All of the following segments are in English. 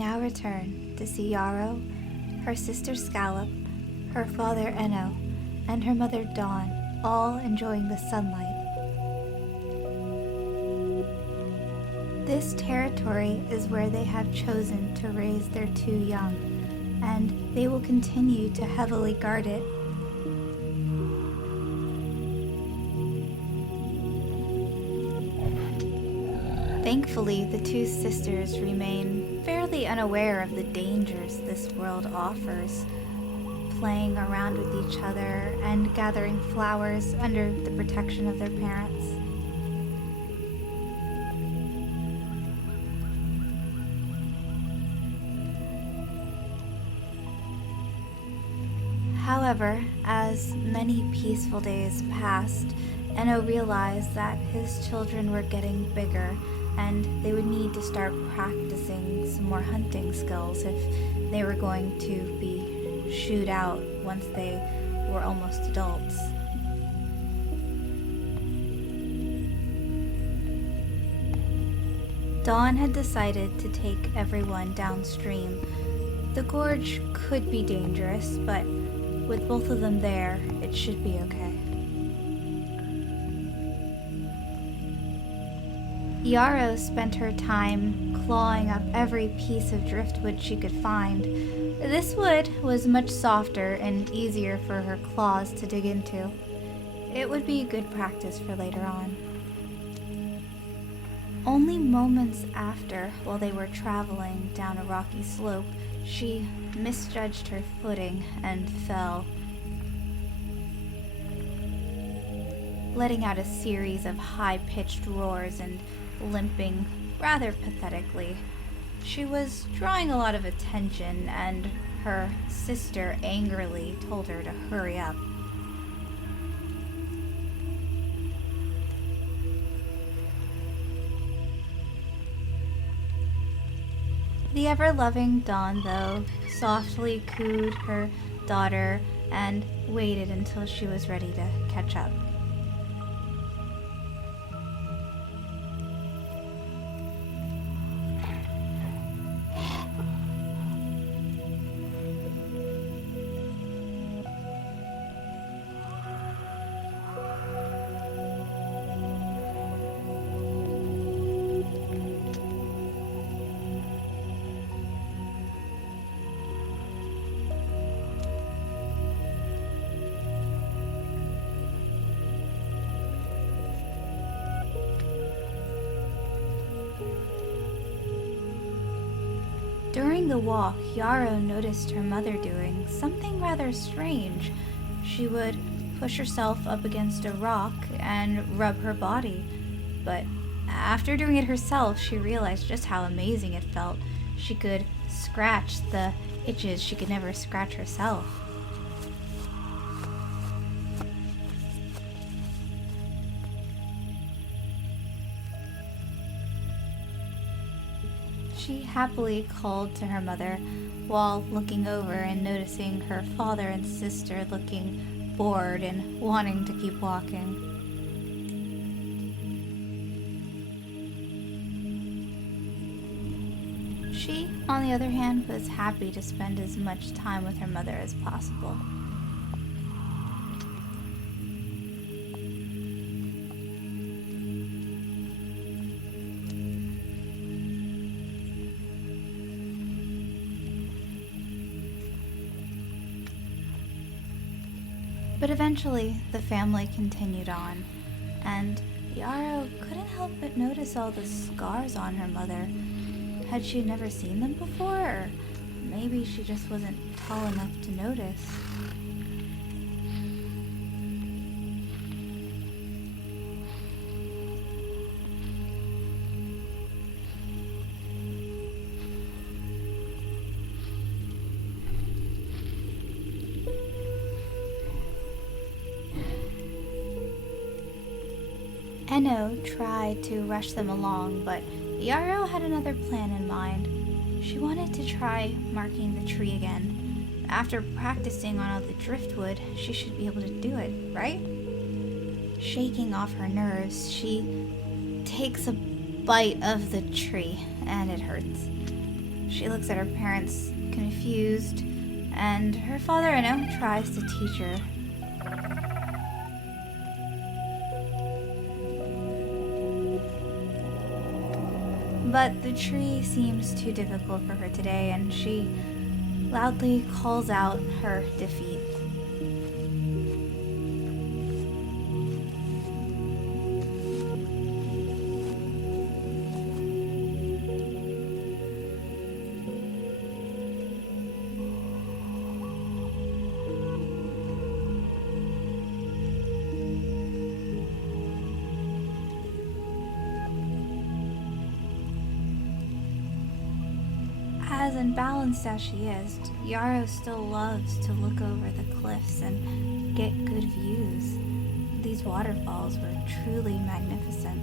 now return to see Yarrow, her sister Scallop, her father Enno, and her mother Dawn all enjoying the sunlight. This territory is where they have chosen to raise their 2 young, and they will continue to heavily guard it. Thankfully, the 2 sisters remain fairly unaware of the dangers this world offers, playing around with each other and gathering flowers under the protection of their parents. However, as many peaceful days passed, Enno realized that his children were getting bigger and they would need to start practicing some more hunting skills if they were going to be shooed out once they were almost adults. Dawn had decided to take everyone downstream. The gorge could be dangerous, but with both of them there, it should be okay. Yarrow spent her time clawing up every piece of driftwood she could find. This wood was much softer and easier for her claws to dig into. It would be good practice for later on. Only moments after, while they were traveling down a rocky slope, she misjudged her footing and fell, letting out a series of high-pitched roars and limping rather pathetically. She was drawing a lot of attention, and her sister angrily told her to hurry up. The ever-loving Dawn, though, softly cooed her daughter and waited until she was ready to catch up. During the walk, Yarrow noticed her mother doing something rather strange. She would push herself up against a rock and rub her body, but after doing it herself, she realized just how amazing it felt. She could scratch the itches she could never scratch herself. She happily called to her mother while looking over and noticing her father and sister looking bored and wanting to keep walking. She, on the other hand, was happy to spend as much time with her mother as possible. But eventually, the family continued on, and Yarrow couldn't help but notice all the scars on her mother. Had she never seen them before, or maybe she just wasn't tall enough to notice? Enno tried to rush them along, but Yarrow had another plan in mind. She wanted to try marking the tree again. After practicing on all the driftwood, she should be able to do it, right? Shaking off her nerves, she takes a bite of the tree, and it hurts. She looks at her parents, confused, and her father, tries to teach her. But the tree seems too difficult for her today, and she loudly calls out her defeat. As unbalanced as she is, Yarrow still loves to look over the cliffs and get good views. These waterfalls were truly magnificent.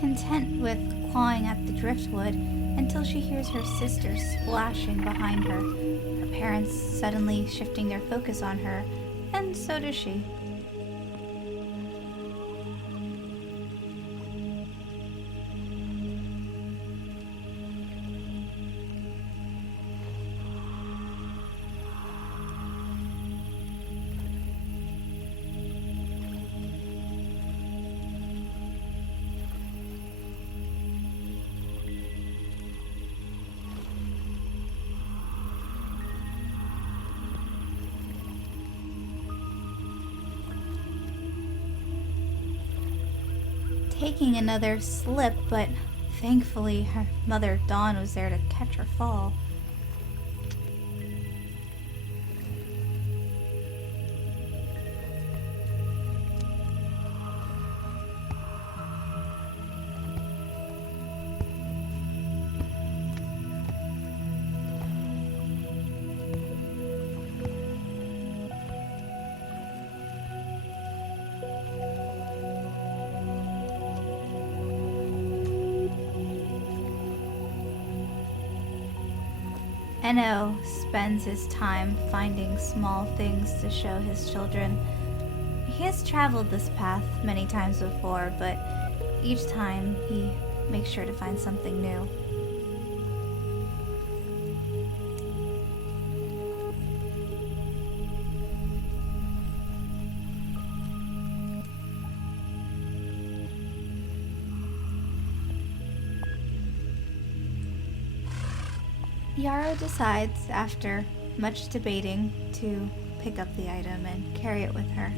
Content with clawing at the driftwood until she hears her sister splashing behind her, her parents suddenly shifting their focus on her, and so does she. Taking another slip, but thankfully her mother Dawn was there to catch her fall. Enno spends his time finding small things to show his children. He has traveled this path many times before, but each time he makes sure to find something new. Yarrow decides, after much debating, to pick up the item and carry it with her,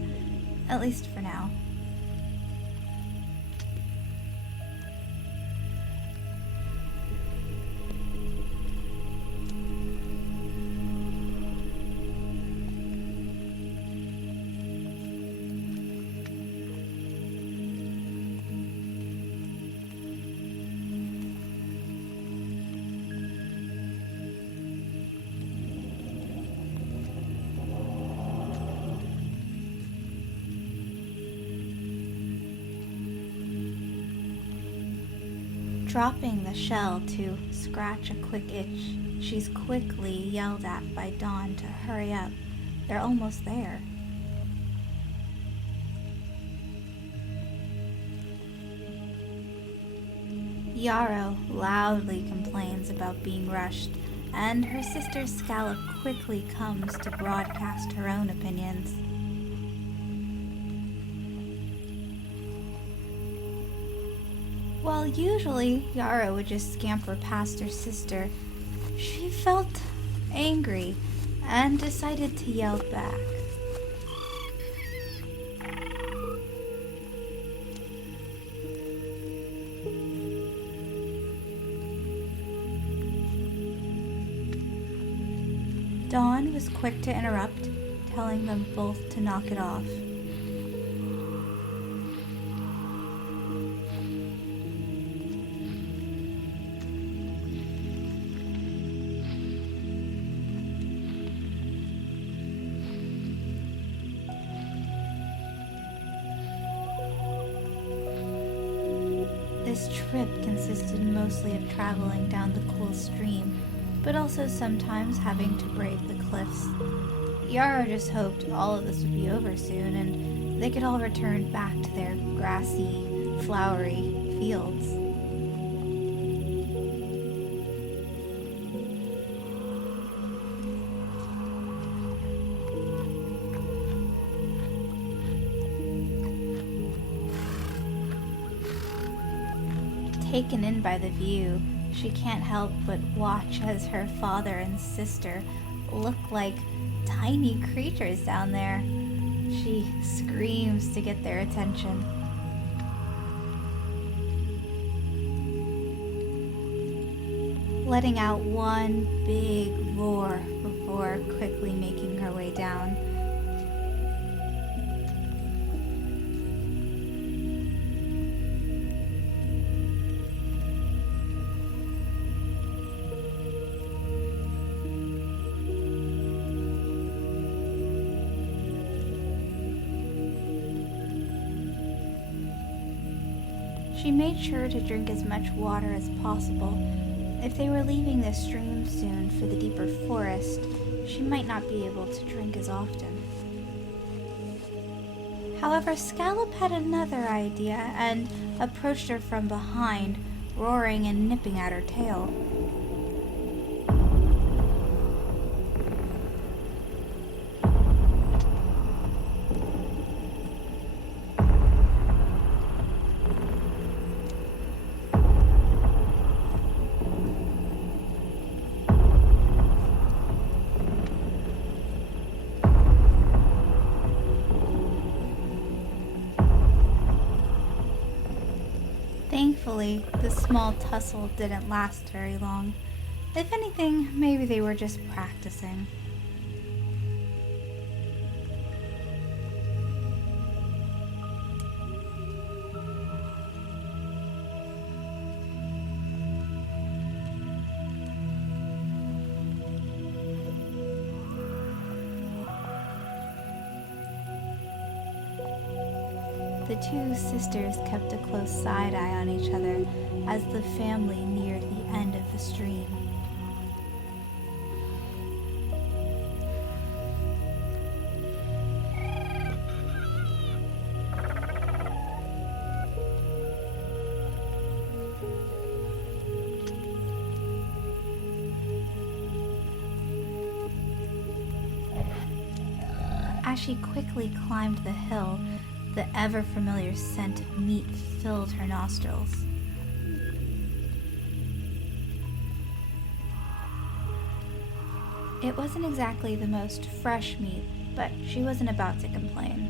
at least for now. Dropping the shell to scratch a quick itch, she's quickly yelled at by Dawn to hurry up. They're almost there. Yarrow loudly complains about being rushed, and her sister Scallop quickly comes to broadcast her own opinions. While usually Yarrow would just scamper past her sister, she felt angry and decided to yell back. Dawn was quick to interrupt, telling them both to knock it off. This trip consisted mostly of traveling down the cool stream, but also sometimes having to brave the cliffs. Yarrow just hoped all of this would be over soon and they could all return back to their grassy, flowery fields. Taken in by the view, she can't help but watch as her father and sister look like tiny creatures down there. She screams to get their attention. Letting out one big roar before quickly making her way down. She made sure to drink as much water as possible. If they were leaving the stream soon for the deeper forest, she might not be able to drink as often. However, Scallop had another idea and approached her from behind, roaring and nipping at her tail. Thankfully, the small tussle didn't last very long. If anything, maybe they were just practicing. The two sisters kept a close side-eye on each other as the family neared the end of the stream. As she quickly climbed the hill, the ever-familiar scent of meat filled her nostrils. It wasn't exactly the most fresh meat, but she wasn't about to complain.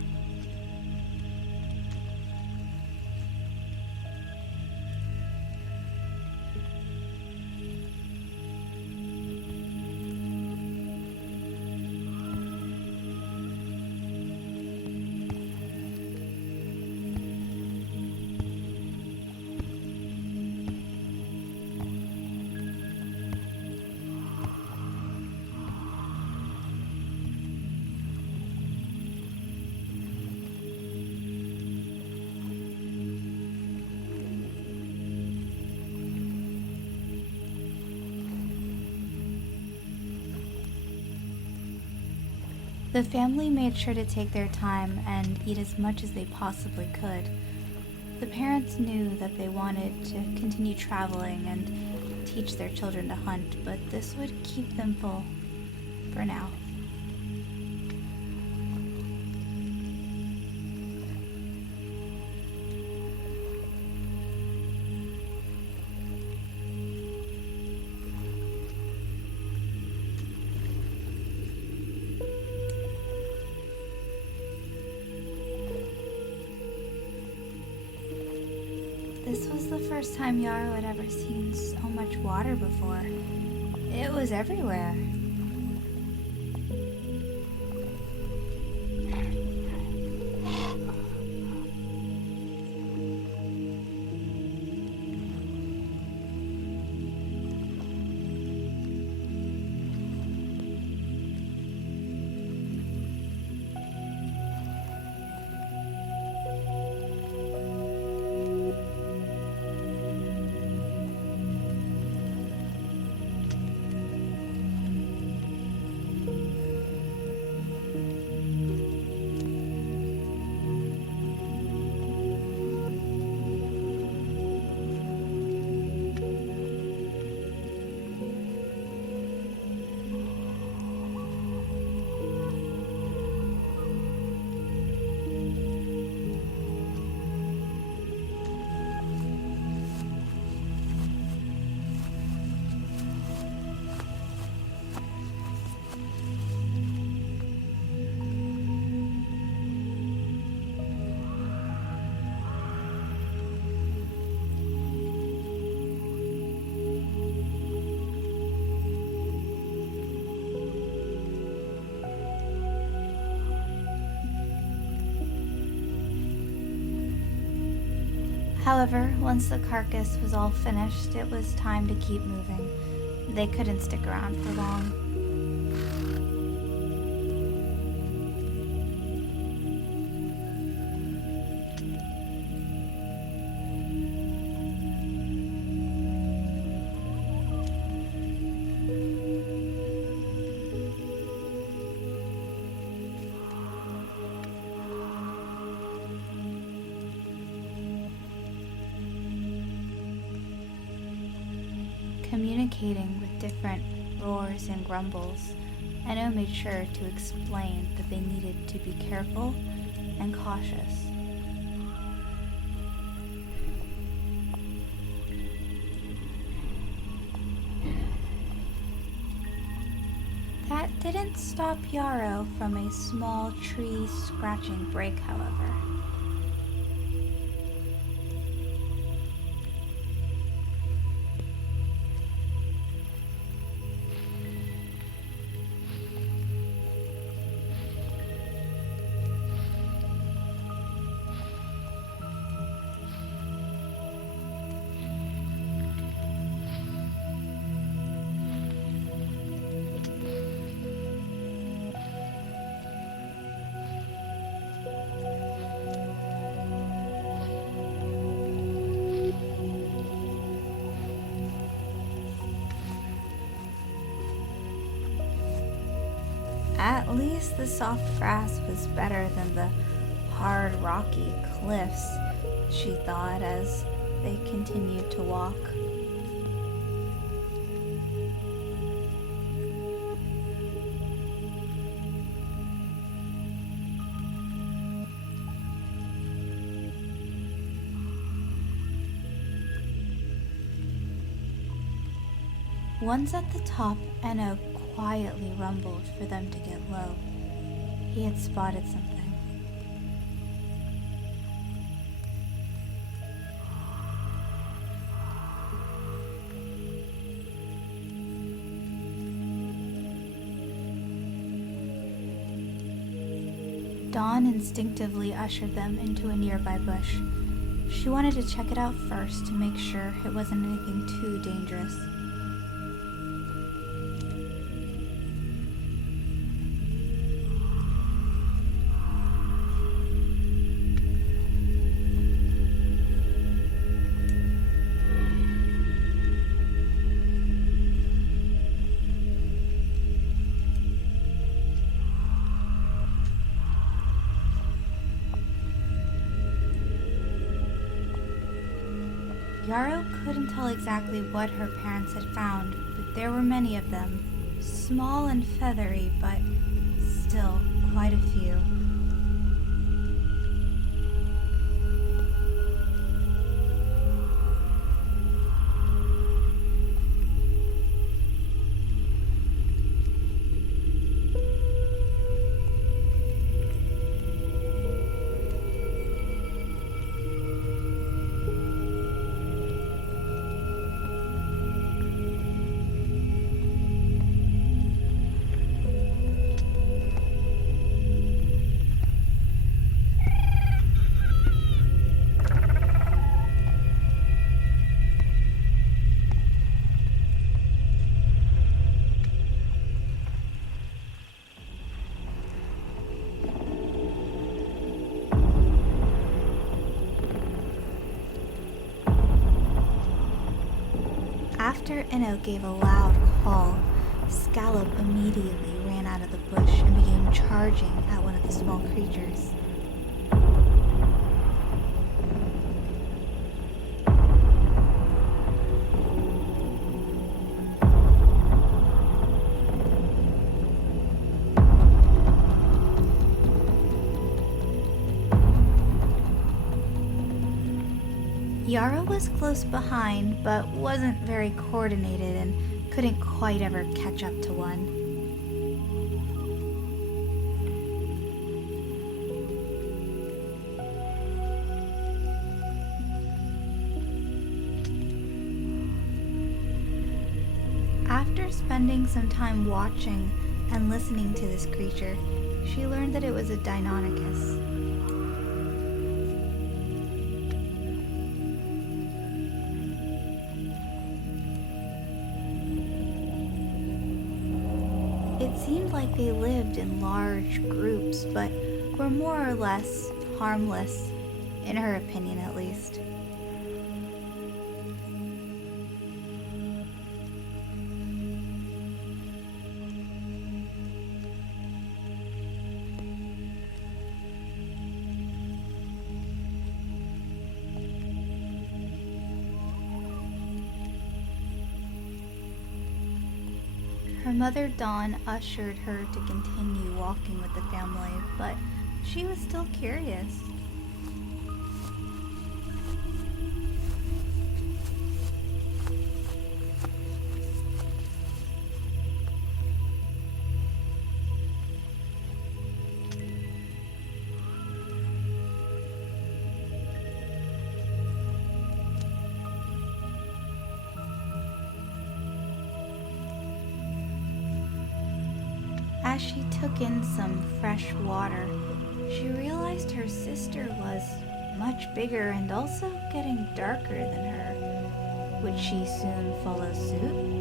The family made sure to take their time and eat as much as they possibly could. The parents knew that they wanted to continue traveling and teach their children to hunt, but this would keep them full for now. This was the first time Yarrow had ever seen so much water before. It was everywhere. However, once the carcass was all finished, it was time to keep moving. They couldn't stick around for long. Communicating with different roars and grumbles, Enno made sure to explain that they needed to be careful and cautious. That didn't stop Yarrow from a small tree scratching break, however. At least the soft grass was better than the hard, rocky cliffs, she thought as they continued to walk. Once at the top, Enno quietly rumbled for them to get low. He had spotted something. Dawn instinctively ushered them into a nearby bush. She wanted to check it out first to make sure it wasn't anything too dangerous. Yarrow couldn't tell exactly what her parents had found, but there were many of them, small and feathery, but still quite a few. After Enno gave a loud call, Scallop immediately ran out of the bush and began charging at one of the small creatures. Yarrow was close behind, but wasn't very coordinated and couldn't quite ever catch up to one. After spending some time watching and listening to this creature, she learned that it was a Deinonychus. seemed like they lived in large groups, but were more or less harmless, in her opinion at least. Her mother, Dawn, ushered her to continue walking with the family, but she was still curious. As she took in some fresh water, she realized her sister was much bigger and also getting darker than her. Would she soon follow suit?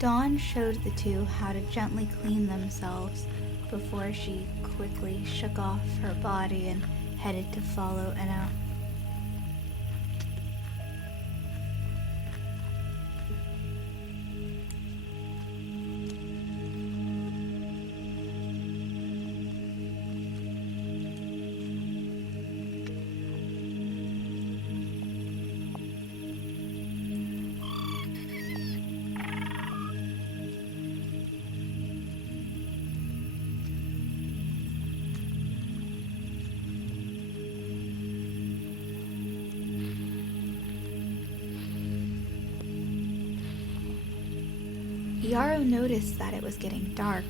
Dawn showed the two how to gently clean themselves before she quickly shook off her body and headed to follow Anna. Yarrow noticed that it was getting dark,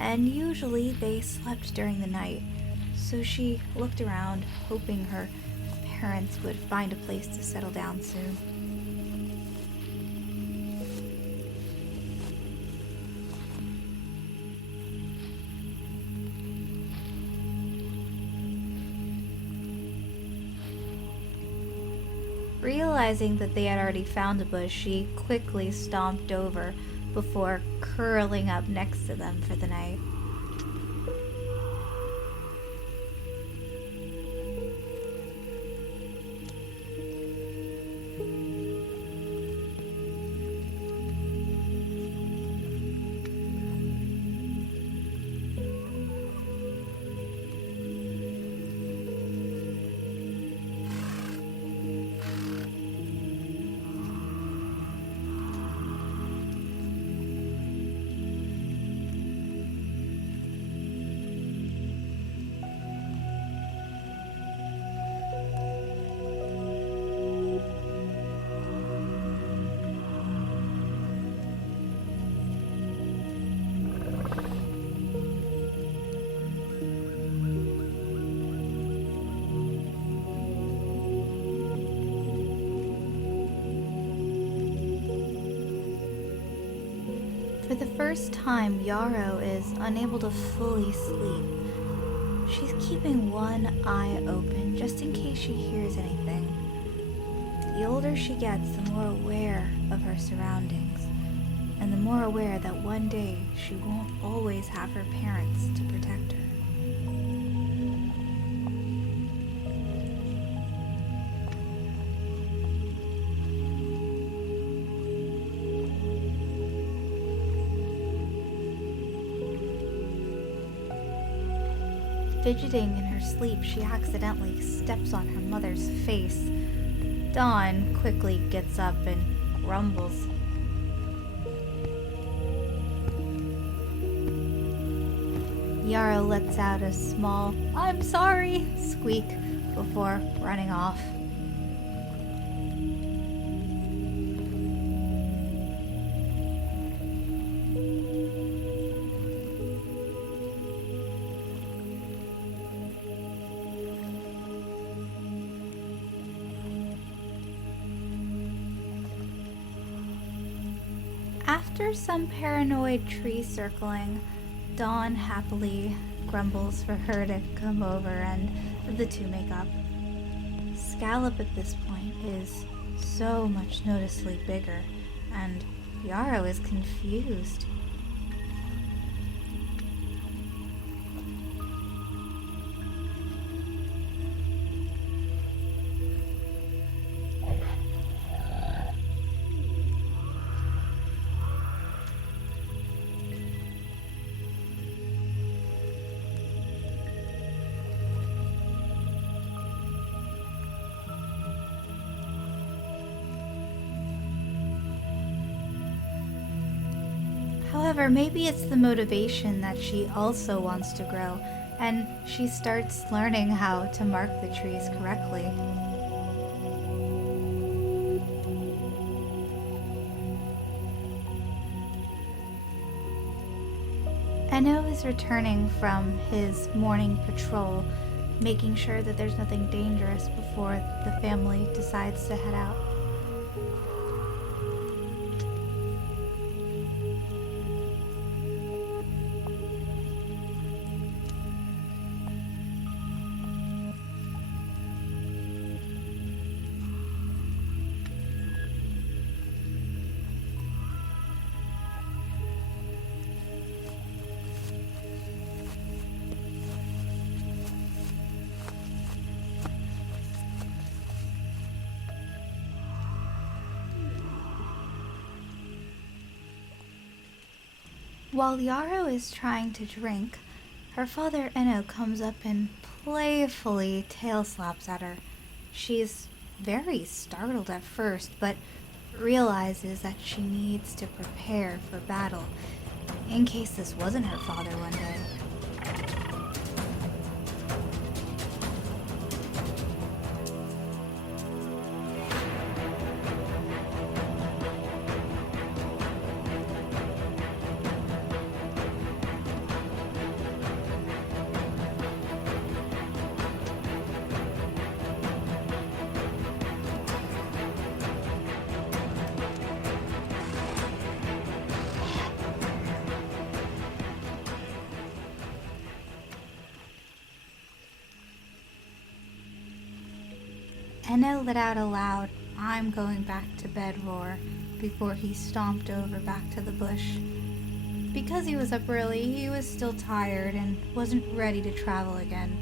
and usually they slept during the night, so she looked around, hoping her parents would find a place to settle down soon. Realizing that they had already found a bush, she quickly stomped over before curling up next to them for the night. For the first time, Yarrow is unable to fully sleep. She's keeping one eye open just in case she hears anything. The older she gets, the more aware of her surroundings, and the more aware that one day she won't always have her parents to protect her. Fidgeting in her sleep, she accidentally steps on her mother's face. Dawn quickly gets up and grumbles. Yarrow lets out a small, "I'm sorry," squeak before running off. After some paranoid tree circling, Dawn happily grumbles for her to come over and the two make up. Scallop at this point is so much noticeably bigger, and Yarrow is confused. However, maybe it's the motivation that she also wants to grow, and she starts learning how to mark the trees correctly. Enno is returning from his morning patrol, making sure that there's nothing dangerous before the family decides to head out. While Yarrow is trying to drink, her father Enno comes up and playfully tail slaps at her. She's very startled at first, but realizes that she needs to prepare for battle, in case this wasn't her father one day. Enno let out a loud, "I'm going back to bed" roar before he stomped over back to the bush. Because he was up early, he was still tired and wasn't ready to travel again.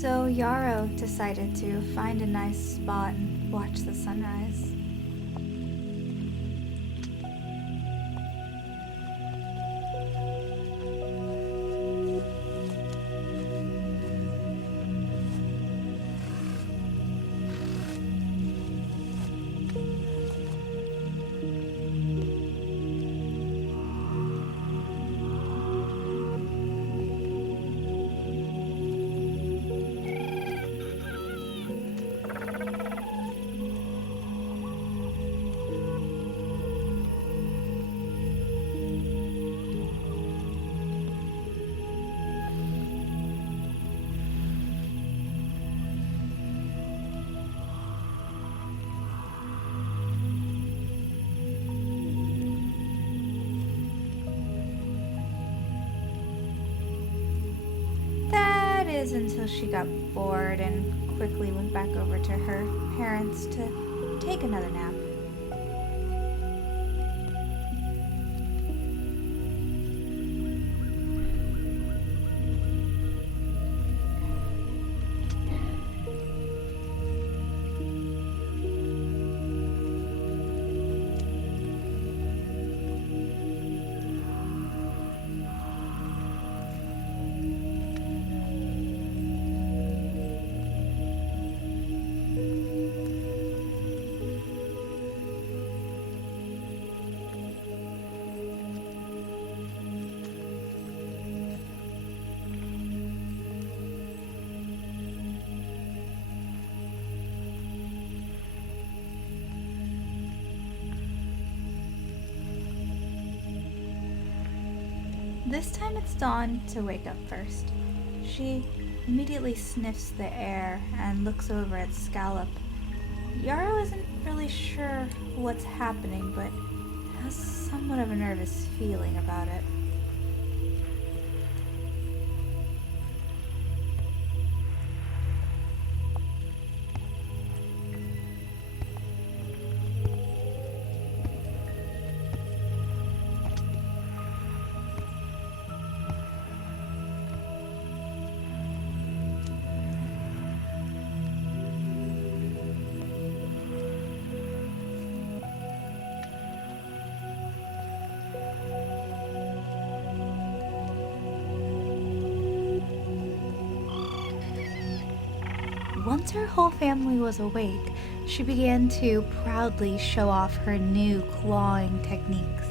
So Yarrow decided to find a nice spot and watch the sunrise. Until she got bored and quickly went back over to her parents to take another nap. This time it's Dawn to wake up first. She immediately sniffs the air and looks over at Scallop. Yarrow isn't really sure what's happening, but has somewhat of a nervous feeling about it. Once her whole family was awake, she began to proudly show off her new clawing techniques.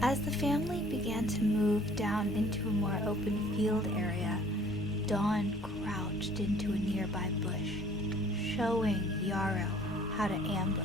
As the family began to move down into a more open field area, Dawn crouched into a nearby bush, showing Yarrow how to ambush.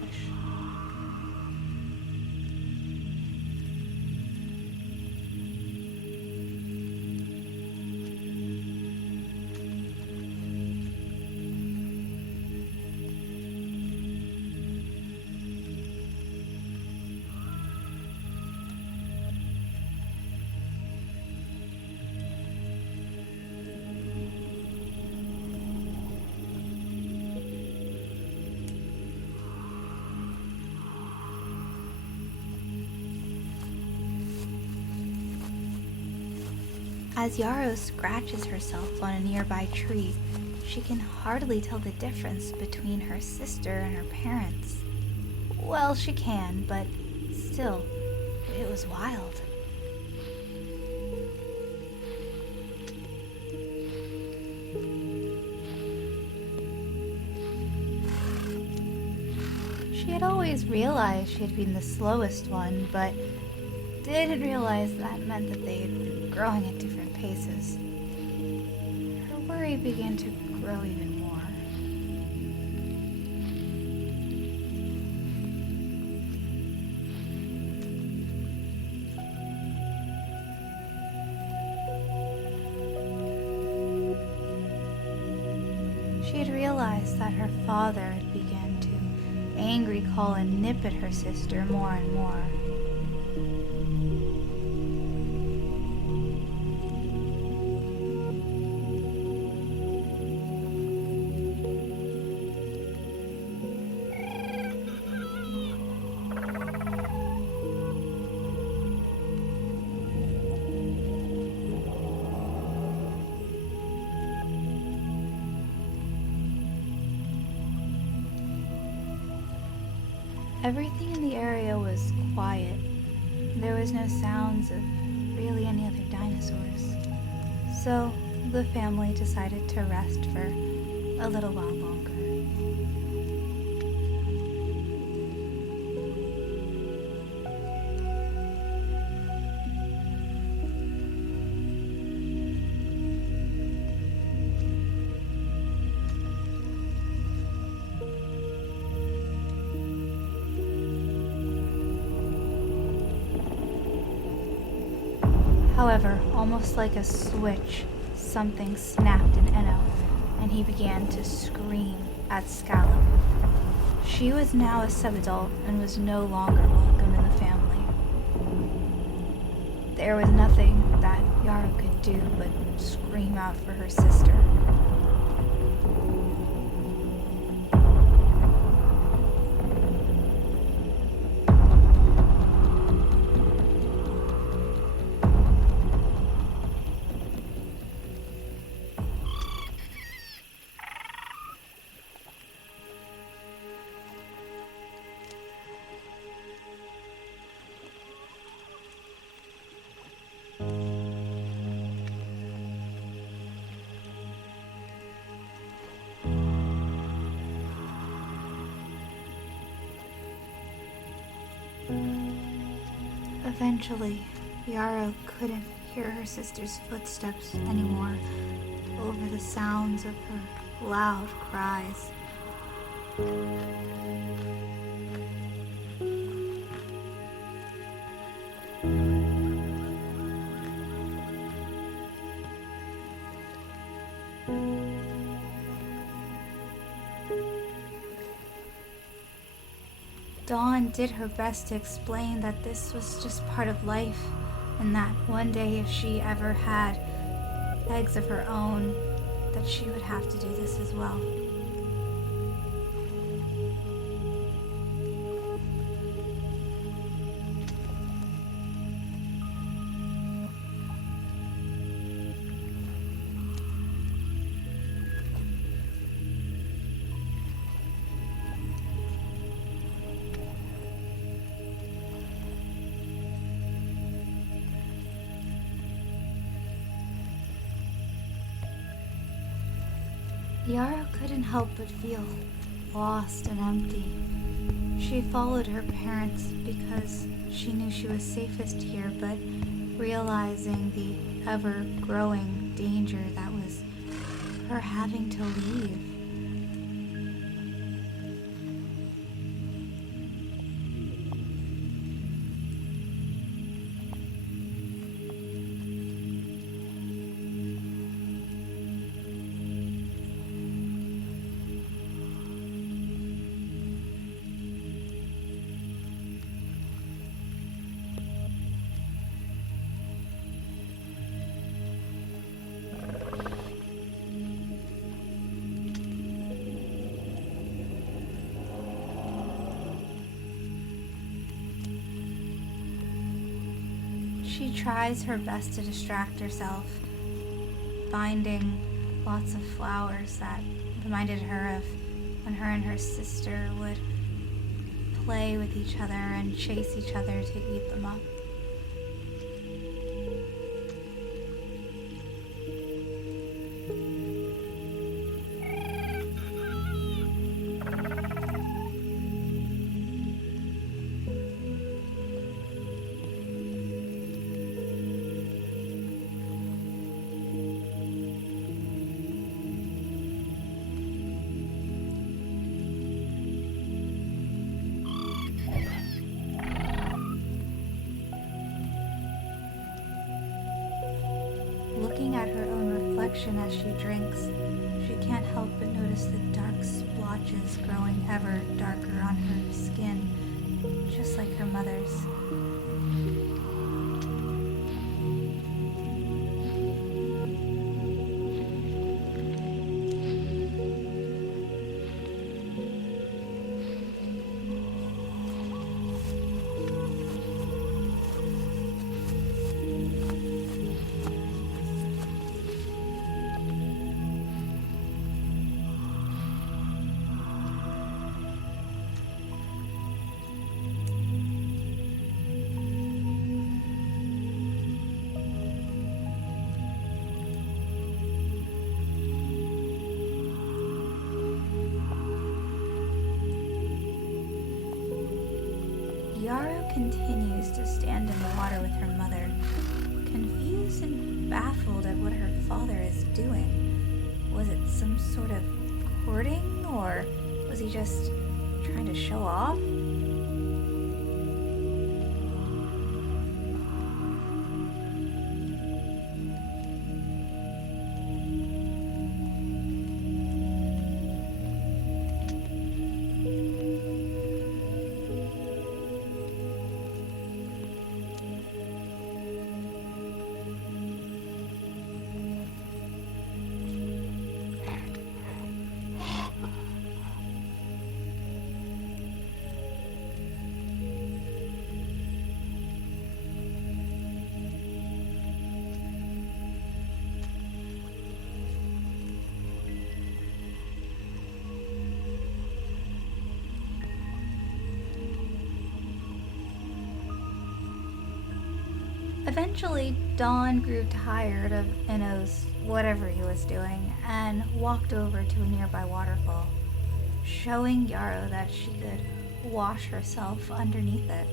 As Yarrow scratches herself on a nearby tree, she can hardly tell the difference between her sister and her parents. Well, she can, but still, it was wild. She had always realized she had been the slowest one, but didn't realize that meant that they had been growing at different paces. Her worry began to grow even more. She had realized that her father had begun to angry call and nip at her sister more and more. Everything in the area was quiet. There was no sounds of really any other dinosaurs. So the family decided to rest for a little while longer. However, almost like a switch, something snapped in Enno, and he began to scream at Scallop. She was now a sub-adult and was no longer welcome in the family. There was nothing that Yarrow could do but scream out for her sister. Eventually, Yarrow couldn't hear her sister's footsteps anymore over the sounds of her loud cries. Dawn did her best to explain that this was just part of life, and that one day if she ever had eggs of her own, that she would have to do this as well. Yarrow couldn't help but feel lost and empty. She followed her parents because she knew she was safest here, but realizing the ever-growing danger that was her having to leave. She tries her best to distract herself, finding lots of flowers that reminded her of when her and her sister would play with each other and chase each other to eat them up. Looking at her own reflection as she drinks, she can't help but notice the dark splotches growing ever darker on her skin, just like her mother's. Yarrow continues to stand in the water with her mother, confused and baffled at what her father is doing. Was it some sort of courting, or was he just trying to show off? Eventually, Dawn grew tired of Inno's whatever he was doing and walked over to a nearby waterfall, showing Yarrow that she could wash herself underneath it.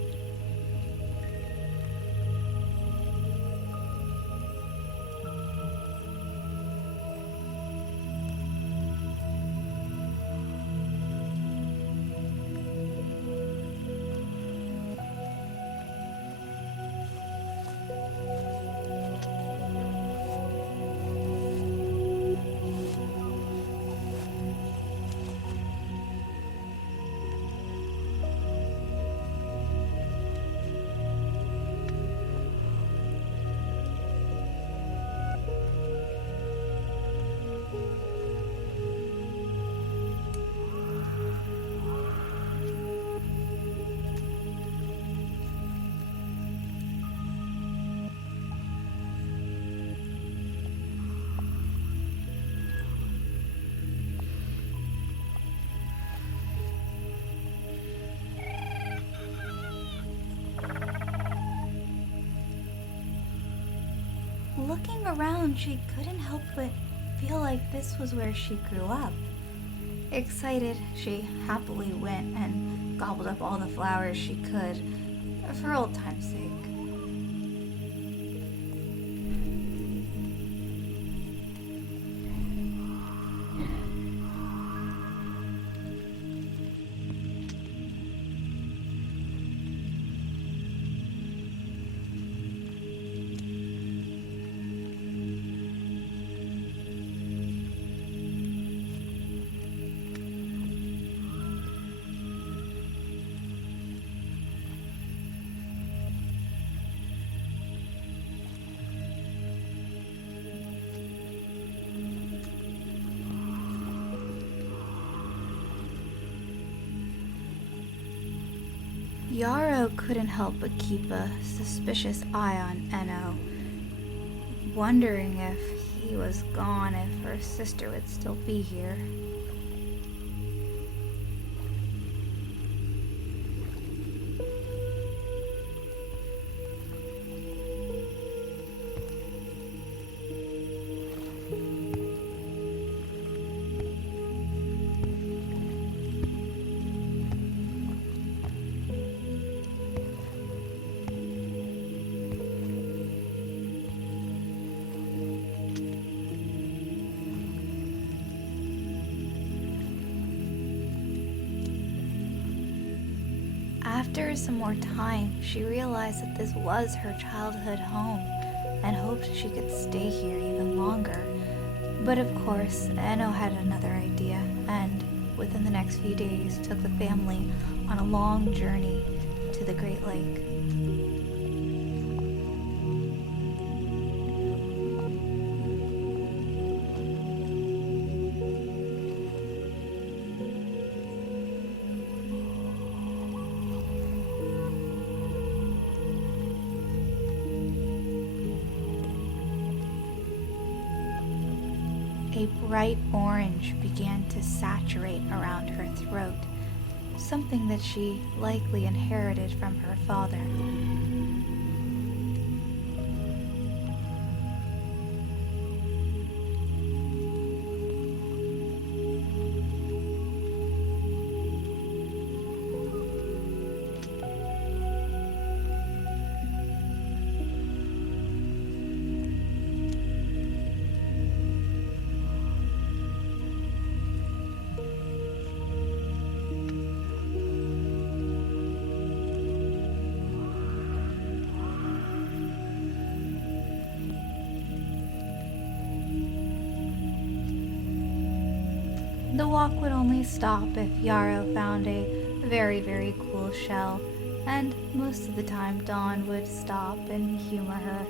looking around, she couldn't help but feel like this was where she grew up. Excited, she happily went and gobbled up all the flowers she could, for old time's sake. Yarrow couldn't help but keep a suspicious eye on Enno, wondering if he was gone, if her sister would still be here. After some more time, she realized that this was her childhood home and hoped she could stay here even longer. But of course, Enno had another idea, and within the next few days took the family on a long journey to the Great Lake. A bright orange began to saturate around her throat, something that she likely inherited from her father. The walk would only stop if Yarrow found a very, very cool shell, and most of the time Dawn would stop and humor her.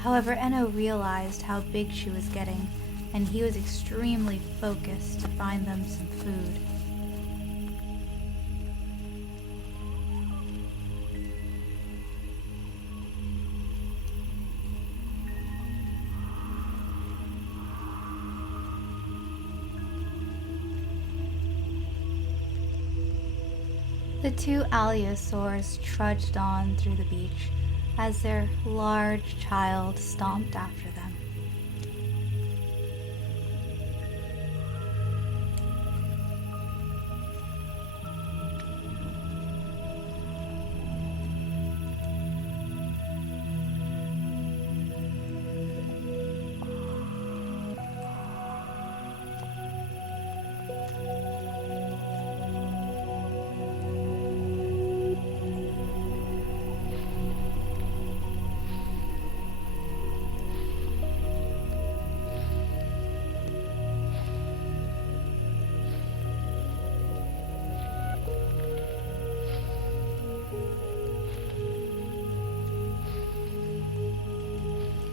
However, Enno realized how big she was getting, and he was extremely focused to find them some food. The two Allosaurus trudged on through the beach as their large child stomped after them.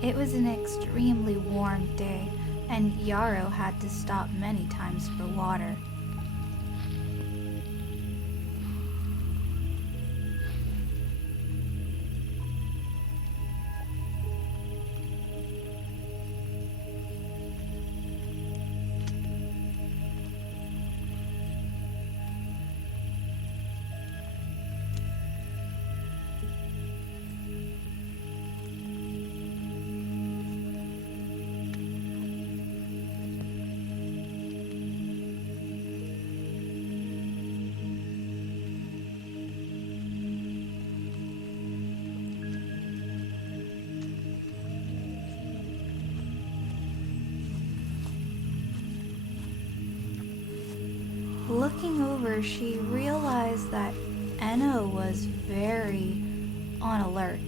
It was an extremely warm day, and Yarrow had to stop many times for water. Looking over, she realized that Enno was very on alert.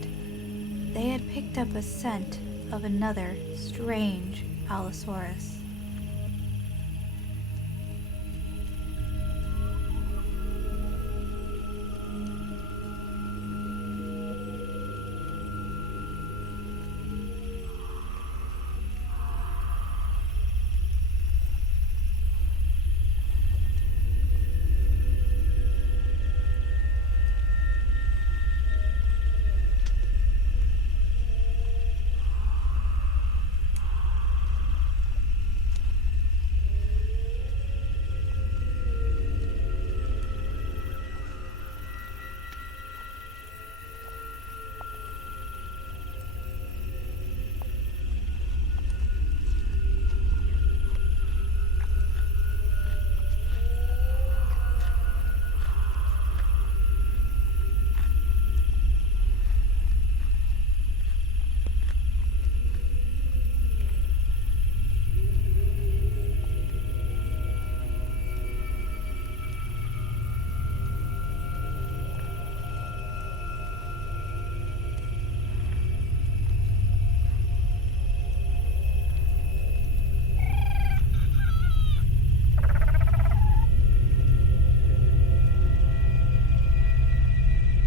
They had picked up a scent of another strange Allosaurus.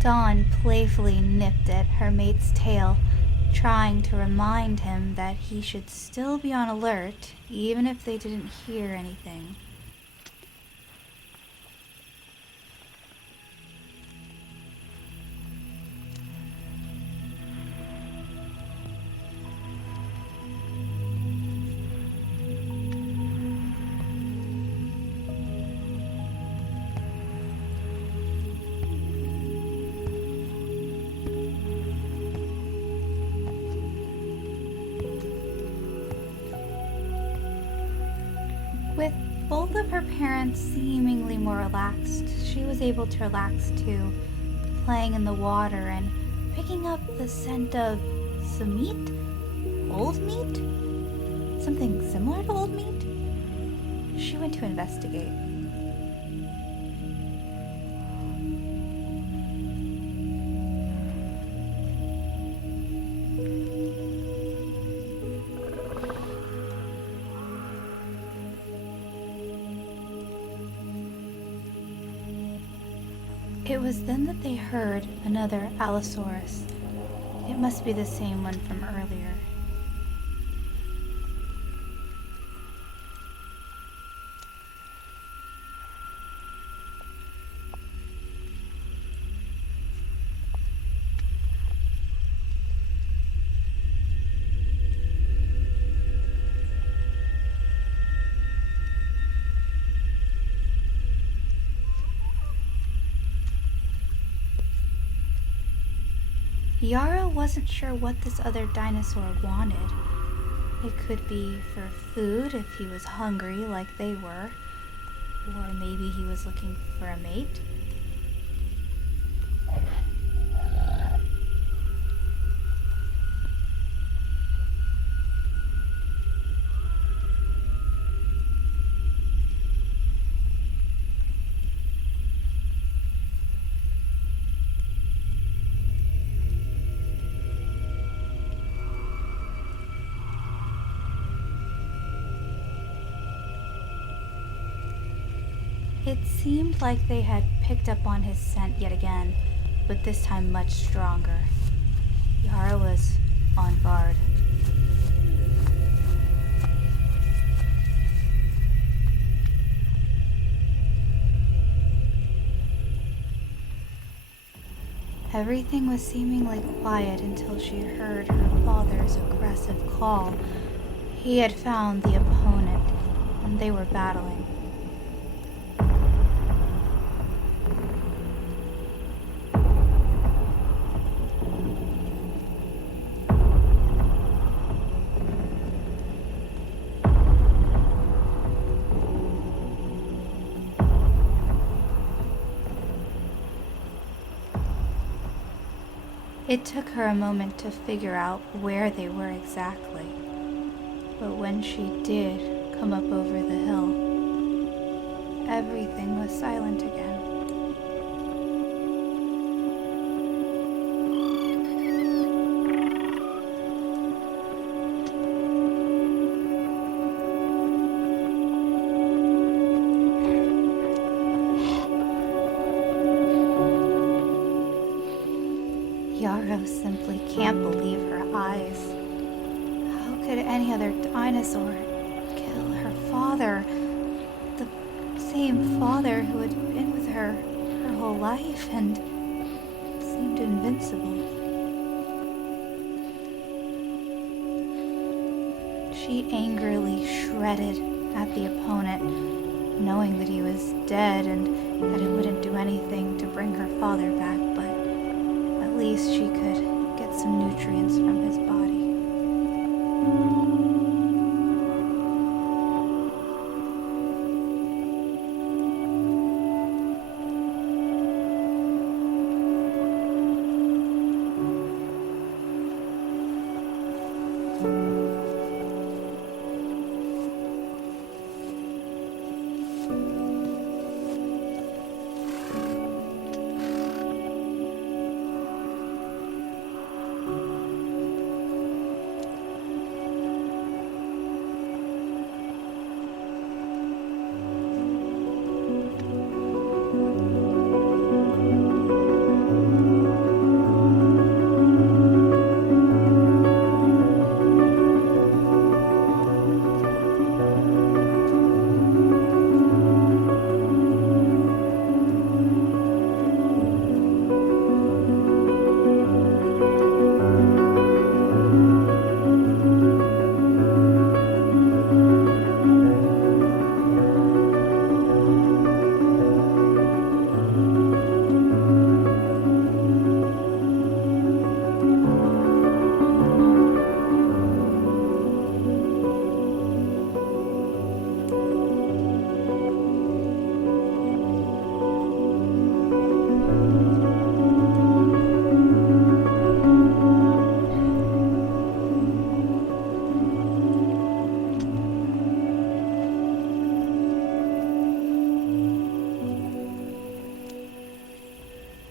Dawn playfully nipped at her mate's tail, trying to remind him that he should still be on alert, even if they didn't hear anything. With both of her parents seemingly more relaxed, she was able to relax too, playing in the water and picking up the scent of some meat? Old meat? Something similar to old meat? She went to investigate. It was then that they heard another Allosaurus. It must be the same one from earlier. Yarrow wasn't sure what this other dinosaur wanted. It could be for food if he was hungry like they were, or maybe he was looking for a mate. It seemed like they had picked up on his scent yet again, but this time much stronger. Yarrow was on guard. Everything was seemingly quiet until she heard her father's aggressive call. He had found the opponent, and they were battling. It took her a moment to figure out where they were exactly, but when she did come up over the hill, everything was silent again. Yarrow simply can't believe her eyes. How could any other dinosaur kill her father? The same father who had been with her whole life and seemed invincible. She angrily shredded at the opponent, knowing that he was dead and that it wouldn't do anything to bring her father back, but at least she could get some nutrients from his body.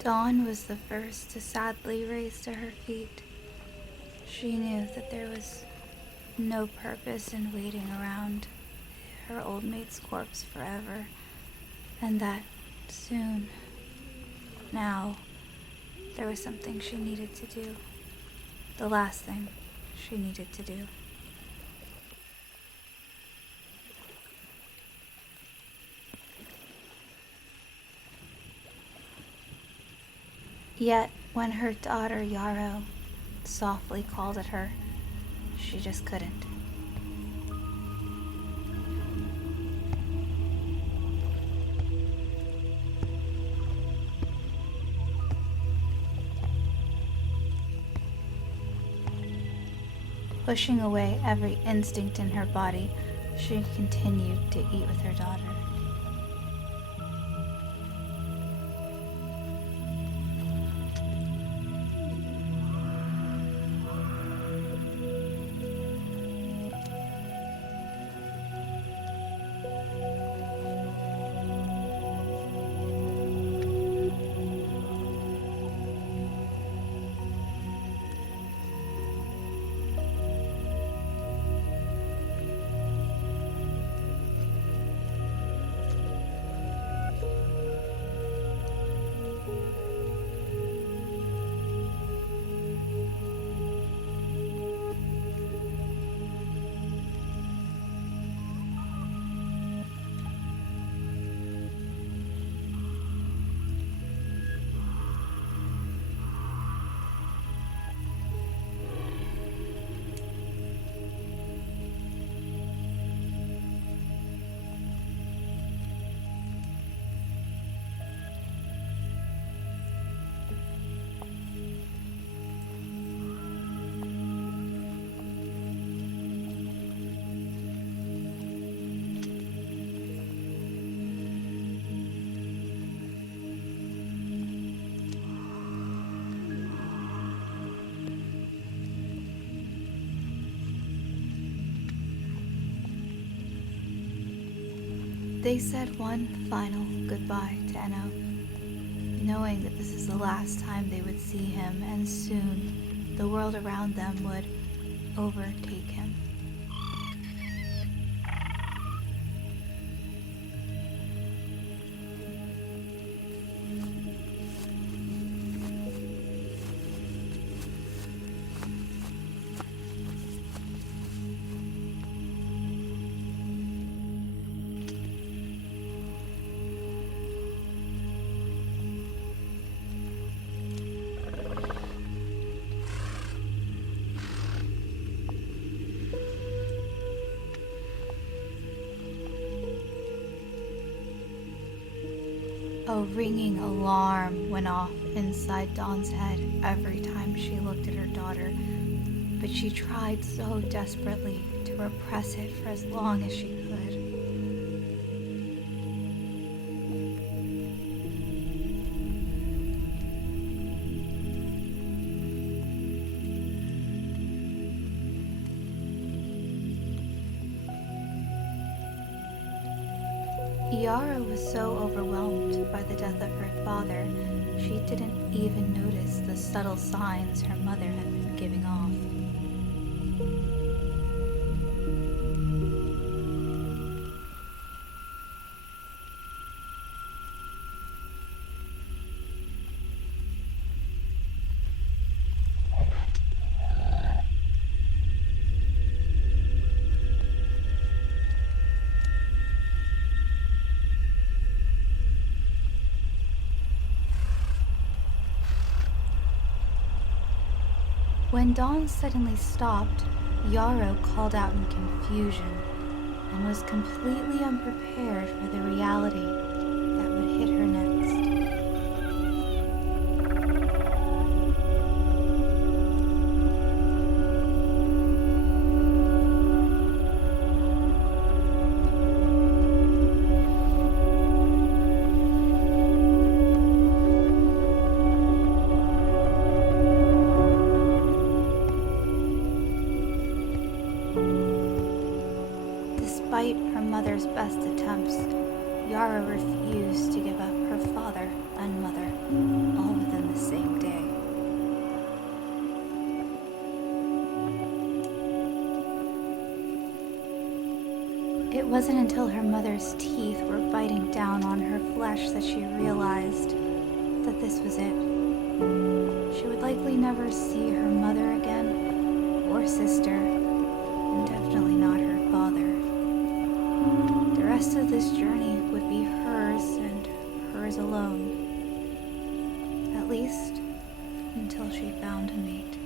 Dawn was the first to sadly raise to her feet. She knew that there was no purpose in waiting around her old mate's corpse forever, and that soon, now, there was something she needed to do. The last thing she needed to do. Yet, when her daughter Yarrow softly called at her, she just couldn't. Pushing away every instinct in her body, she continued to eat with her daughter. They said one final goodbye to Enno, knowing that this is the last time they would see him, and soon the world around them would overtake him. A ringing alarm went off inside Dawn's head every time she looked at her daughter, but she tried so desperately to repress it for as long as she could. Yarrow was so overwhelmed by the death of her father, she didn't even notice the subtle signs her mother had been giving off. When Dawn suddenly stopped, Yarrow called out in confusion and was completely unprepared for the reality that would hit her next. Despite her mother's best attempts, Yarrow refused to give up her father and mother, all within the same day. It wasn't until her mother's teeth were biting down on her flesh that she realized that this was it. She would likely never see her mother again, or sister, and definitely not her father. The rest of this journey would be hers and hers alone, at least until she found a mate.